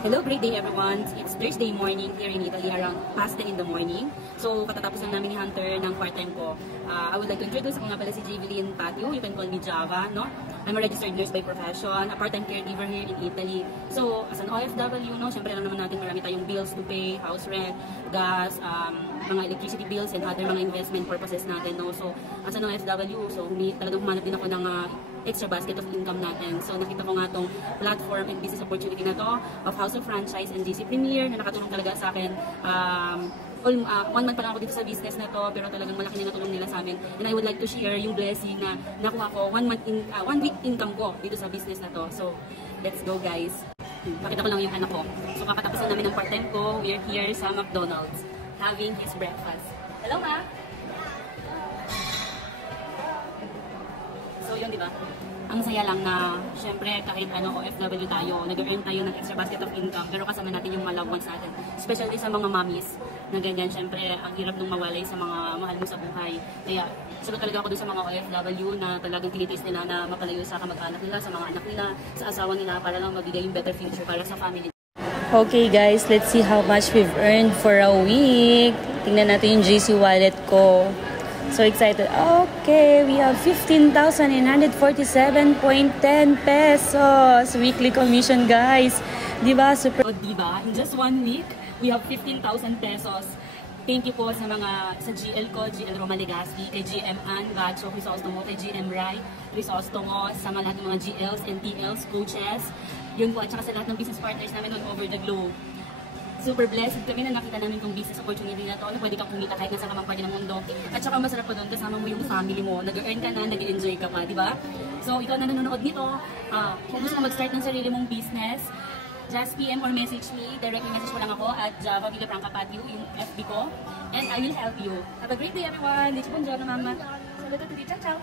Hello, great day everyone. It's Thursday morning here in Italy around past 10 in the morning. So, katatapos lang namin ni Hunter ng part-time ko. I would like to introduce ako nga pala si Javelin Patio. You can call me Java, no? I'm a registered nurse by profession, a part-time caregiver here in Italy. So, as an OFW, no, syempre alam naman natin marami tayong bills to pay, house rent, gas, mga electricity bills and other mga investment purposes natin, no? So, as an OFW, so talagang humanap din ako ng extra basket of income natin. So, nakita ko nga tong platform and business opportunity na to of House of Franchise and GC Premier na nakatulong talaga sa akin. 1 month pa lang ako dito sa business na to, pero talagang malaki na natulong nila sa amin. And I would like to share yung blessing na nakuha ko 1 week income ko dito sa business na to. So, let's go guys. Pakita ko lang yung anak ko. So, kakatapos namin ng part-time ko. We're here sa McDonald's having his breakfast. Hello, ma! So, yun, di ba? Ang saya lang na, syempre, kahit OFW tayo, nag-earn tayo ng extra basket of income, pero kasama natin yung mga loved ones natin. Especially sa mga mommies, na ganyan, syempre, ang hirap nung mawalay sa mga mahal mo sa buhay. Kaya, sunod talaga ako dun sa mga OFW na talagang tinitis nila na mapalayo sa kamag-anak nila, sa mga anak nila, sa asawa nila, para lang mabigay yung better future para sa family. Okay guys, let's see how much we've earned for a week. Tingnan natin yung JC wallet ko. So excited. Okay, we have 15,947.10 pesos. Weekly commission, guys. Diba? Super. O, diba? In just 1 week, we have 15,000 pesos. Thank you po sa sa GL ko, GL Roma Legaspi, kay GM Ann Gacho Crisostomo, kay GM Rai Crisostomo, sa lahat ng mga GLs and TLs, coaches. Yun po, at saka sa lahat ng business partners namin all over the globe. Super blessed kami na nakita namin itong business opportunity na to, na pwede kang kumita kahit nasa kamang parte ng mundo. At saka masarap pa doon, kasama mo yung family mo, nag-earn ka na, nag-enjoy ka pa, di ba? So, ikaw na nanonood nito, kung gusto ka mag-start ng sarili mong business, just PM or message me, directly message mo lang ako at Java Villafranca Patio in FB ko, and I will help you. Have a great day everyone! Dichi Bonjour, mama! Saludo to di, ciao ciao!